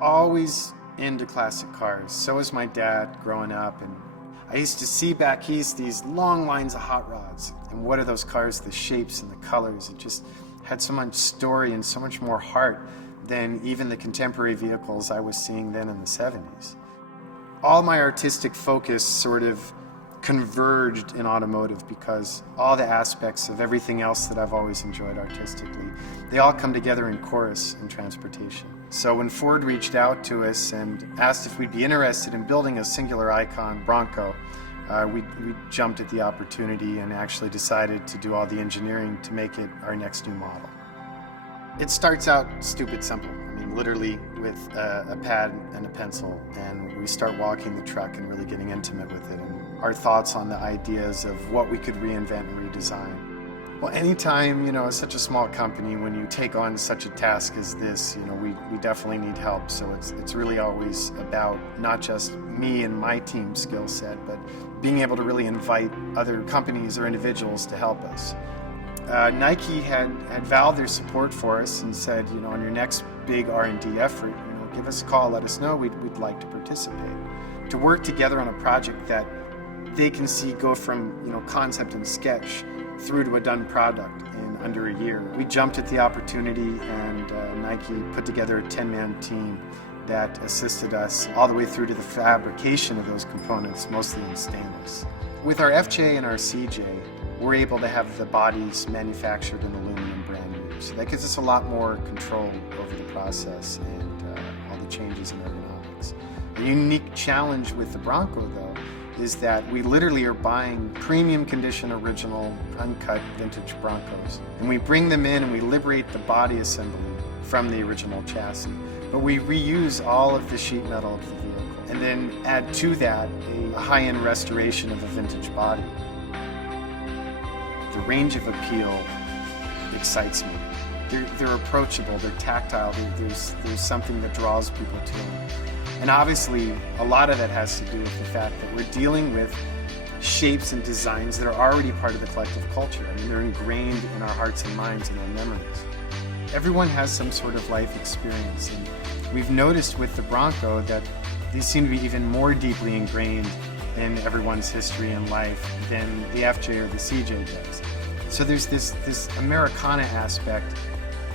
always into classic cars. So was my dad growing up, and I used to see back east these long lines of hot rods. And what are those cars, the shapes and the colors? It just had so much story and so much more heart than even the contemporary vehicles I was seeing then in the 70s. All my artistic focus sort of converged in automotive because all the aspects of everything else that I've always enjoyed artistically, they all come together in chorus in transportation. So when Ford reached out to us and asked if we'd be interested in building a singular icon Bronco, we jumped at the opportunity and actually decided to do all the engineering to make it our next new model. It starts out stupid simple. I mean, literally with a pad and a pencil, and we start walking the truck and really getting intimate with it, and our thoughts on the ideas of what we could reinvent and redesign. Well, anytime, as such a small company, when you take on such a task as this, we definitely need help. So it's really always about not just me and my team's skill set, but being able to really invite other companies or individuals to help us. Nike had vowed their support for us and said, on your next big R&D effort, give us a call, let us know, we'd like to participate. To work together on a project that they can see go from concept and sketch through to a done product in under a year. We jumped at the opportunity, and Nike put together a 10-man team that assisted us all the way through to the fabrication of those components, mostly in stainless. With our FJ and our CJ, we're able to have the bodies manufactured in aluminum brand new. So that gives us a lot more control over the process and all the changes in ergonomics. A unique challenge with the Bronco, though, is that we literally are buying premium condition, original, uncut vintage Broncos. And we bring them in and we liberate the body assembly from the original chassis. But we reuse all of the sheet metal of the vehicle and then add to that a high-end restoration of a vintage body. The range of appeal excites me. They're approachable, they're tactile, there's something that draws people to them. And obviously, a lot of that has to do with the fact that we're dealing with shapes and designs that are already part of the collective culture. I mean, they're ingrained in our hearts and minds and our memories. Everyone has some sort of life experience, and we've noticed with the Bronco that these seem to be even more deeply ingrained in everyone's history and life than the FJ or the CJ does. So there's this Americana aspect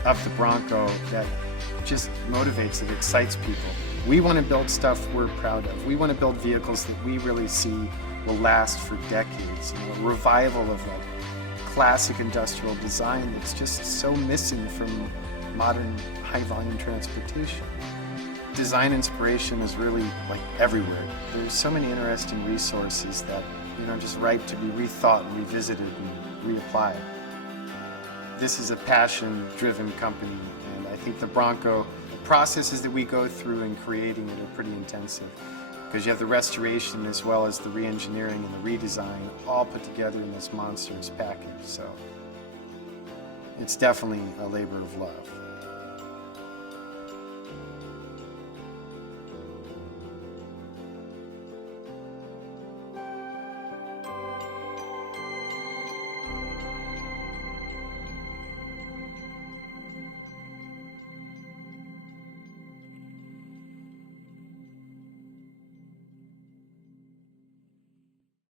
of the Bronco that just motivates, it excites people. We want to build stuff we're proud of. We want to build vehicles that we really see will last for decades. A revival of a classic industrial design that's just so missing from modern high-volume transportation. Design inspiration is really everywhere. There's so many interesting resources that just ripe to be rethought and revisited and reapplied. This is a passion-driven company, and I think the Bronco, the processes that we go through in creating it are pretty intensive, because you have the restoration as well as the re-engineering and the redesign all put together in this monstrous package. So it's definitely a labor of love.